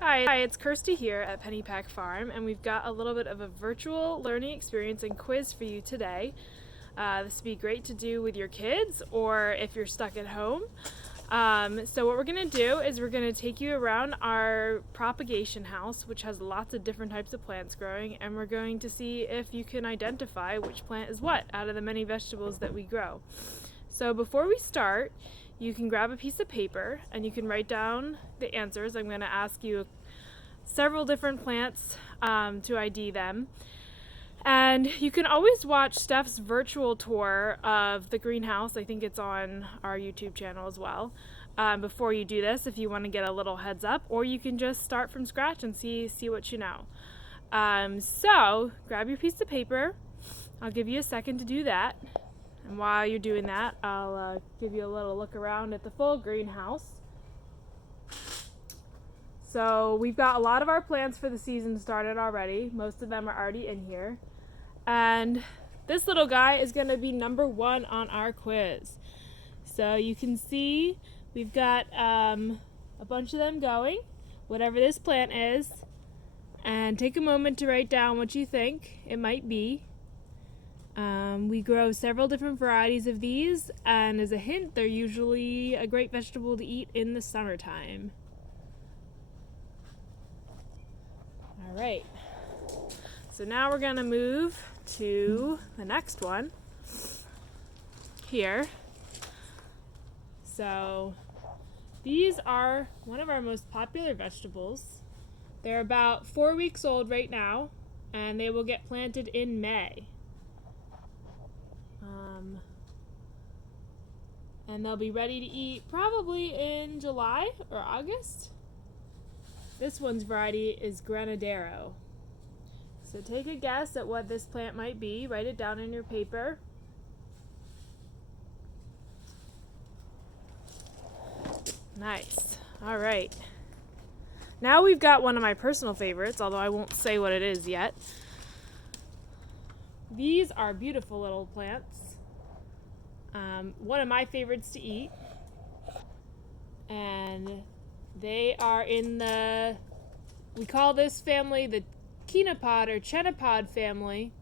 Hi, it's Kirstie here at Pennypack Farm, and we've got a little bit of a virtual learning experience and quiz for you today. This would be great to do with your kids or if you're stuck at home. So what we're going to do is we're going to take you around our propagation house, which has lots of different types of plants growing, and we're going to see if you can identify which plant is what out of the many vegetables that we grow. So before we start, you can grab a piece of paper and you can write down the answers. I'm going to ask you several different plants to ID them. And you can always watch Steph's virtual tour of the greenhouse. I think it's on our YouTube channel as well. Before you do this, if you want to get a little heads up, or you can just start from scratch and see what you know. So grab your piece of paper. I'll give you a second to do that. And while you're doing that, I'll give you a little look around at the full greenhouse. So we've got a lot of our plants for the season started already. Most of them are already in here. And this little guy is going to be number 1 on our quiz. So you can see we've got a bunch of them going, whatever this plant is. And take a moment to write down what you think it might be. We grow several different varieties of these, and as a hint, they're usually a great vegetable to eat in the summertime. All right, so now we're gonna move to the next one here. So these are one of our most popular vegetables. They're about 4 weeks old right now, and they will get planted in May. And they'll be ready to eat probably in July or August. This one's variety is Granadero. So take a guess at what this plant might be. Write it down in your paper. Nice. All right. Now we've got one of my personal favorites, although I won't say what it is yet. These are beautiful little plants. One of my favorites to eat. And they are in we call this family the chenopod or chenopod family.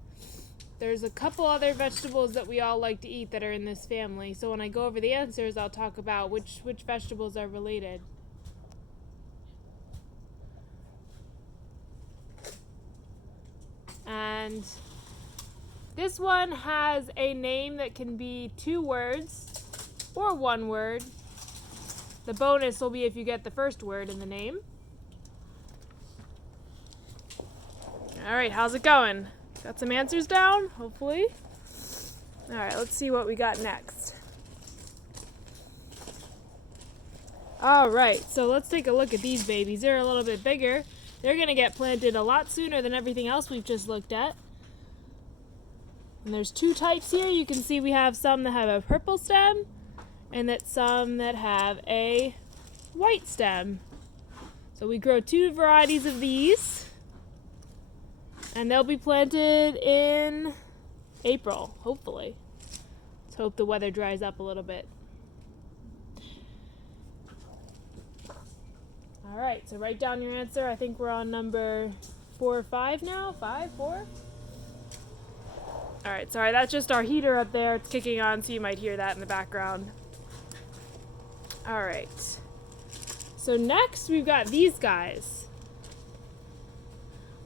There's a couple other vegetables that we all like to eat that are in this family. So when I go over the answers, I'll talk about which vegetables are related. And this one has a name that can be 2 words or 1 word. The bonus will be if you get the first word in the name. All right, how's it going? Got some answers down, hopefully. All right, let's see what we got next. All right, so let's take a look at these babies. They're a little bit bigger. They're gonna get planted a lot sooner than everything else we've just looked at. And there's 2 types here. You can see we have some that have a purple stem and some that have a white stem. So we grow 2 varieties of these, and they'll be planted in April, hopefully. Let's hope the weather dries up a little bit. All right, so write down your answer. I think we're on number 4 or 5 now. 5, 4? All right, sorry, that's just our heater up there. It's kicking on, so you might hear that in the background. All right, so next we've got these guys.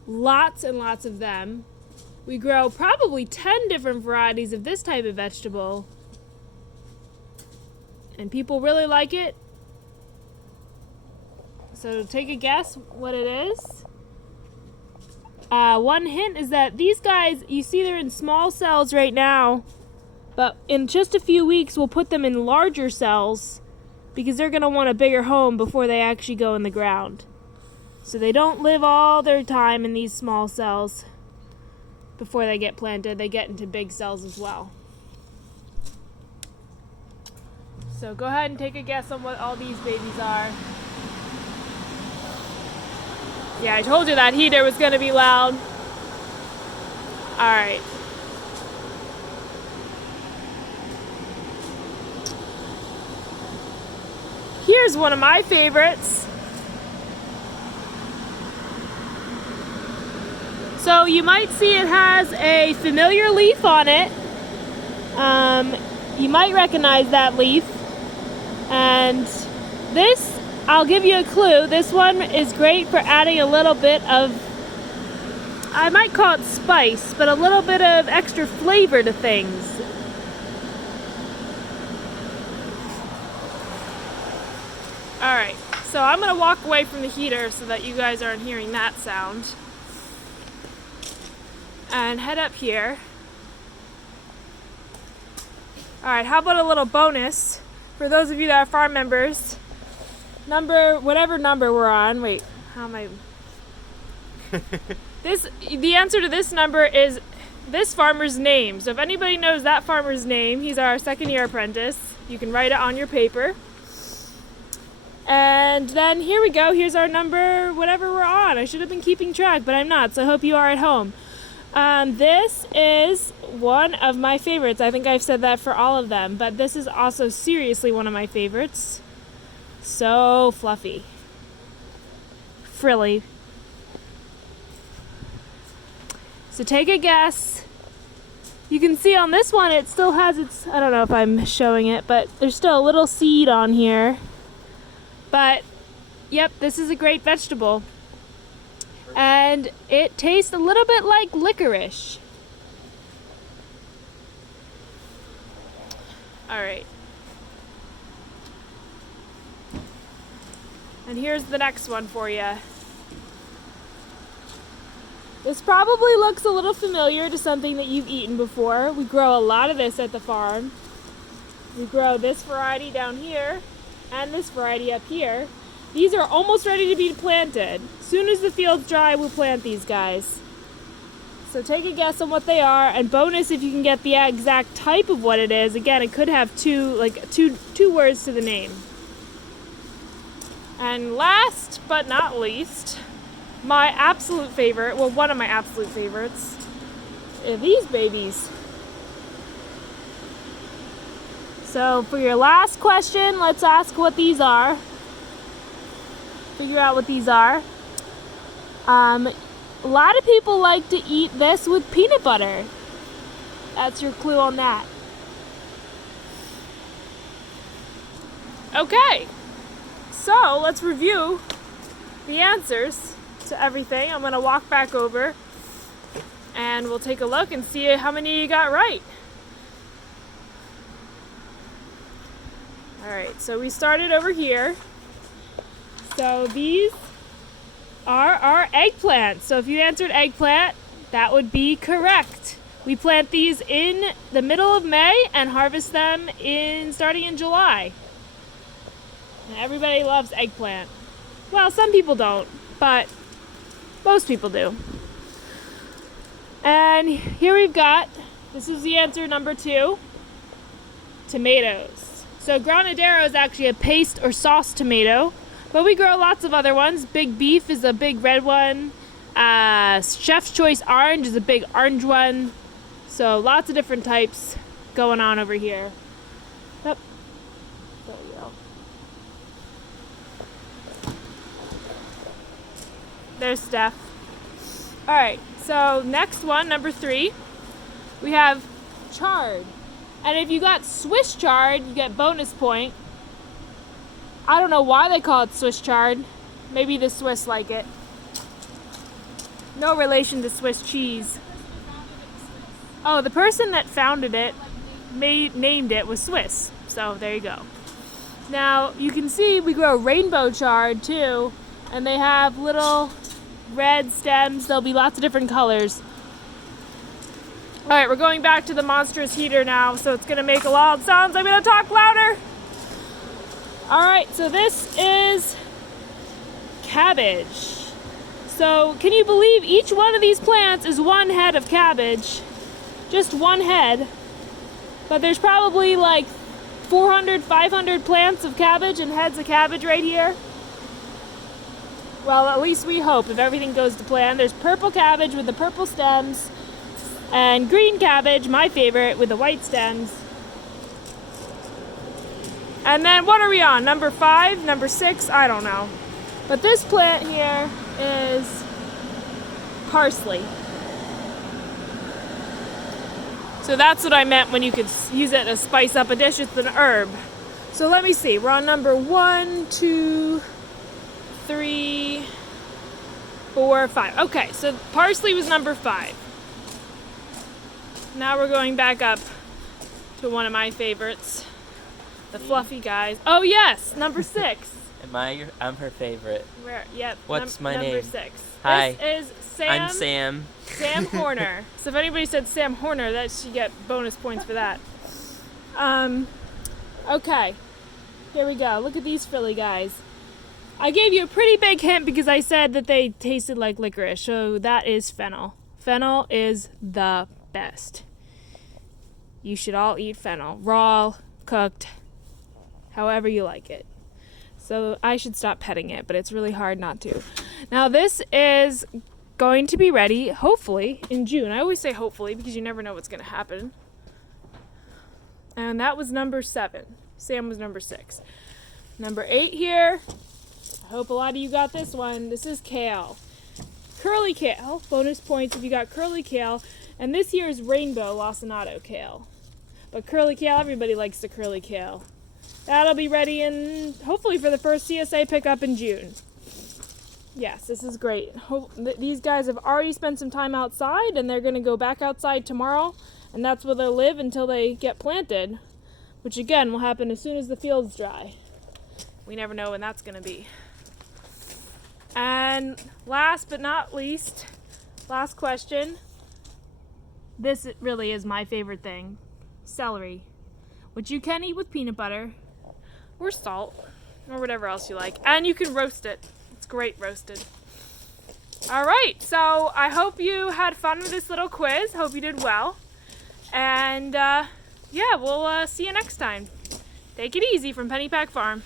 Lots and lots of them. We grow probably 10 different varieties of this type of vegetable, and people really like it. So take a guess what it is. One hint is that these guys, you see they're in small cells right now, but in just a few weeks we'll put them in larger cells because they're going to want a bigger home before they actually go in the ground. So they don't live all their time in these small cells before they get planted. They get into big cells as well. So go ahead and take a guess on what all these babies are. Yeah, I told you that heater was going to be loud. All right. Here's one of my favorites. So you might see it has a familiar leaf on it. You might recognize that leaf. And this, I'll give you a clue, this one is great for adding a little bit of, I might call it spice, but a little bit of extra flavor to things. Alright, so I'm going to walk away from the heater so that you guys aren't hearing that sound. And head up here. Alright, how about a little bonus for those of you that are farm members? Whatever number we're on. Wait, how am I? The answer to this number is this farmer's name. So if anybody knows that farmer's name, he's our second-year apprentice. You can write it on your paper. And then here we go. Here's our number, whatever we're on. I should have been keeping track, but I'm not, so I hope you are at home. This is one of my favorites. I think I've said that for all of them, but this is also seriously one of my favorites. So fluffy. Frilly. So take a guess. You can see on this one it still has its, I don't know if I'm showing it, but there's still a little seed on here. But, yep, this is a great vegetable. And it tastes a little bit like licorice. Alright. And here's the next one for you. This probably looks a little familiar to something that you've eaten before. We grow a lot of this at the farm. We grow this variety down here and this variety up here. These are almost ready to be planted. As soon as the field's dry, we'll plant these guys. So take a guess on what they are, and bonus if you can get the exact type of what it is. Again, it could have two words to the name. And last but not least, my absolute favorite, well, one of my absolute favorites, are these babies. So for your last question, let's ask what these are. Figure out what these are. A lot of people like to eat this with peanut butter. That's your clue on that. Okay, so let's review the answers to everything. I'm going to walk back over and we'll take a look and see how many you got right. Alright, so we started over here. So these are our eggplants. So if you answered eggplant, that would be correct. We plant these in the middle of May and harvest them starting in July. And everybody loves eggplant. Well, some people don't, but most people do. And here we've got, this is the answer number 2, tomatoes. So granadero is actually a paste or sauce tomato. But we grow lots of other ones. Big beef is a big red one. Chef's Choice orange is a big orange one. So lots of different types going on over here. Yep. There we go. There's Steph. Alright, so next one, number 3, we have chard. And if you got Swiss chard, you get bonus point. I don't know why they call it Swiss chard. Maybe the Swiss like it. No relation to Swiss cheese. Oh, the person that founded it, named it, was Swiss. So there you go. Now, you can see we grow rainbow chard too. And they have little red stems. There'll be lots of different colors. Alright, we're going back to the monstrous heater now. So it's going to make a lot of sounds. I'm going to talk louder. Alright, so this is cabbage. So can you believe each one of these plants is one head of cabbage? Just one head. But there's probably like 400, 500 plants of cabbage and heads of cabbage right here. Well, at least we hope if everything goes to plan. There's purple cabbage with the purple stems and green cabbage, my favorite, with the white stems. And then what are we on? Number 5, number 6, I don't know. But this plant here is parsley. So that's what I meant when you could use it to spice up a dish. It's an herb. So let me see. We're on number 1, 2, 3, 4, 5. Okay, so parsley was number 5. Now we're going back up to one of my favorites, the fluffy guys. Oh yes, number 6. I'm her favorite. Where? Yep. What's my number name? 6. Hi. This is Sam. I'm Sam. Sam Horner. So if anybody said Sam Horner, that should get bonus points for that. Okay. Here we go. Look at these frilly guys. I gave you a pretty big hint because I said that they tasted like licorice. So that is fennel. Fennel is the best. You should all eat fennel. Raw, cooked, however you like it. So I should stop petting it, but it's really hard not to. Now this is going to be ready, hopefully, in June. I always say hopefully because you never know what's going to happen. And that was number 7. Sam was number 6. Number 8 here. I hope a lot of you got this one. This is kale. Curly kale. Bonus points if you got curly kale. And this year is rainbow lacinato kale. But curly kale, everybody likes the curly kale. That'll be ready in, hopefully for the first CSA pickup in June. Yes, this is great. These guys have already spent some time outside and they're going to go back outside tomorrow. And that's where they'll live until they get planted. Which again will happen as soon as the fields dry. We never know when that's going to be. And last but not least, last question. This really is my favorite thing. Celery. Which you can eat with peanut butter. Or salt. Or whatever else you like. And you can roast it. It's great roasted. Alright, so I hope you had fun with this little quiz. Hope you did well. And yeah, we'll see you next time. Take it easy from Penny Pack Farm.